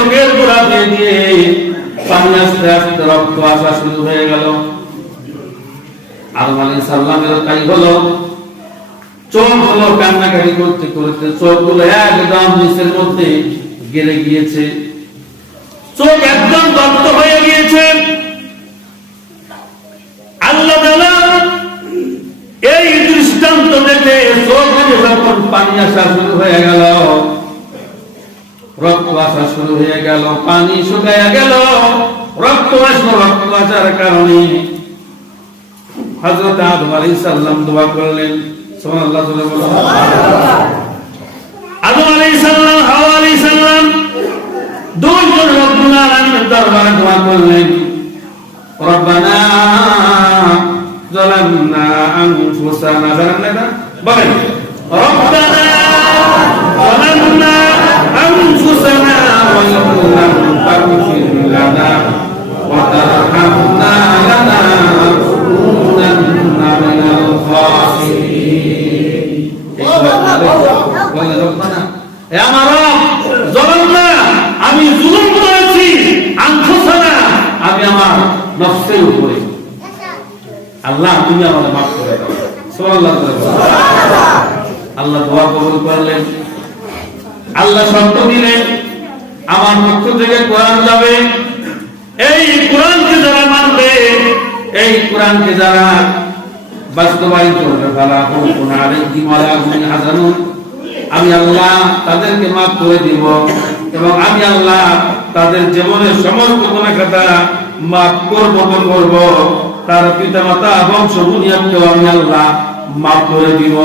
চোখের গোড়া দিয়ে দিয়ে পানি আস্তে আস্তে রক্ত আসা শুরু হয়ে গেল। আদম আলী সাল্লামের তাই হলো, চোখ হলো কান্নাকাটি করতে করতে চোখগুলো একদম নিচের মধ্যে গিয়েছে। চোখ একদম দত্ত হয়ে গিয়েছে। আল্লাহ এই দৃষ্টান্ত দেখে চোখ যখন পানি আসা শুরু হয়ে গেল রক্ত আসা শুরু হয়ে গেল পানি শুকাইয়া গেল রক্ত আসলো রক্ত আসার কারণে হযরত আদম আলাইহিস সালাম দোয়া করলেন সুবহানাল্লাহ বলে বলো আদম আলাইহিস সালাম হাওয়া আলাইহিস সালাম দুইজন রব্বুল আলামিনের দরবারে দোয়া করলেন রব্বানা ظلمنا أنفسنا ظلمنا بغي ربنا আমার জলন আমি জুলুম করেছি আমি আমার নফসের উপরে। আল্লাহ, তুমি আমাকে মাফ করে আল্লাহ দোয়া কবুল করলেন। আল্লাহ শব্দ দিলেন, আমার পক্ষ থেকে কোরআন যাবে। এই কোরআনকে যারা মানবে, এই কোরআনকে যারা বাস্তবায়িত করবে তারা কোন আরেকটি মারা আজানুন আমি আল্লাহ তাদেরকে মাফ করে দিব এবং আমি আল্লাহ তাদের জীবনের সমস্ত গুনাহ খাতা মাফ করব করব। তার পিতা মাতা বংশ বুনিয়াদকেও আমি আল্লাহ মাফ করে দিব।